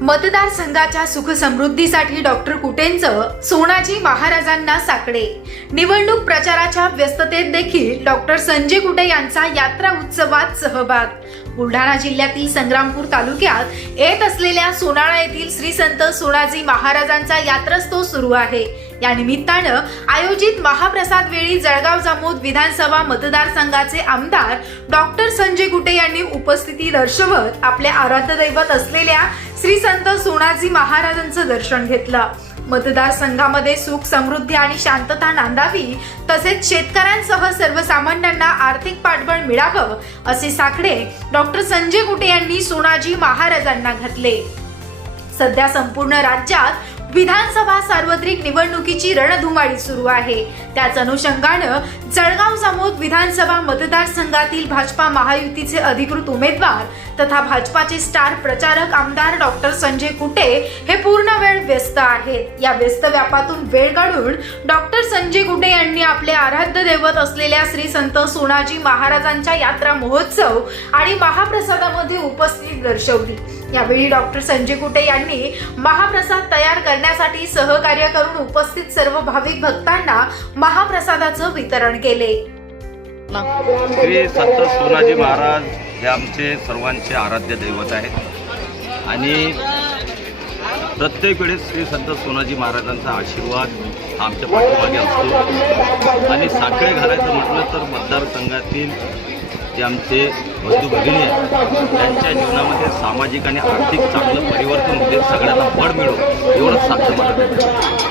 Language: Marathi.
मतदारसंघाच्या सुखसमृद्धीसाठी डॉक्टर कुटेंचं सोनाजी महाराजांना साकडे. निवडणूक प्रचाराच्या व्यस्ततेत देखील डॉक्टर संजय कुटे यांचा यात्रा उत्सवात सहभाग. बुलढाणा जिल्ह्यातील संग्रामपूर तालुक्यात येत असलेल्या सोनाळा येथील श्री संत सोनाजी महाराजांचा यात्रस्तव सुरू आहे. या निमित्तानं आयोजित महाप्रसाद वेळी जळगाव जामोद विधानसभा मतदारसंघाचे आमदार डॉक्टर संजय कुटे यांनी उपस्थिती दर्शवत आपल्या आराध्य दैवत असलेल्या श्री संत सोनाजी महाराजांचं दर्शन घेतलं. मतदारसंघामध्ये सुख समृद्धी आणि शांतता नांदावी तसेच शेतकऱ्यांसह सर्वसामान्यांना आर्थिक पाठबळ मिळावं असे साकडे डॉक्टर संजय कुटे यांनी सोनाजी महाराजांना घातले. सध्या संपूर्ण राज्यात विधानसभा सार्वत्रिक निवडणुकीची रणधुमाळी सुरू आहे. त्याच अनुषंगानं जळगाव जामोद विधानसभा मतदारसंघातील भाजपा महायुतीचे अधिकृत उमेदवार तथा भाजपाचे स्टार प्रचारक आमदार डॉक्टर संजय कुटे हे व्यस्त आहेत. या व्यस्त व्यापातून वेळ काढून डॉक्टर संजय कुटे यांनी आपले आराध्य दैवत असलेल्या श्री संत सोनाजी महाराजांच्या यात्रा महोत्सव आणि महाप्रसादामध्ये उपस्थित दर्शवली. यावेळी डॉक्टर संजय कुटे यांनी महाप्रसाद तयार करण्यासाठी सहकार्य करून उपस्थित सर्व भाविक भक्तांना महाप्रसादाचं वितरण केले. श्री संत सोनाजी महाराज हे आमचे सर्वांचे आराध्य दैवत आहेत. आणि प्रत्येक वेळेस श्री संत सोनाजी महाराजांचा आशीर्वाद आमच्या पाठीमागे असतो. आणि साखळे घालायचं म्हटलं तर मतदारसंघातील जे आमचे बंधू भगिनी आहेत त्यांच्या जीवनामध्ये सामाजिक आणि आर्थिक चांगलं परिवर्तन होते सगळ्यांना बळ मिळो एवढंच साध्य मला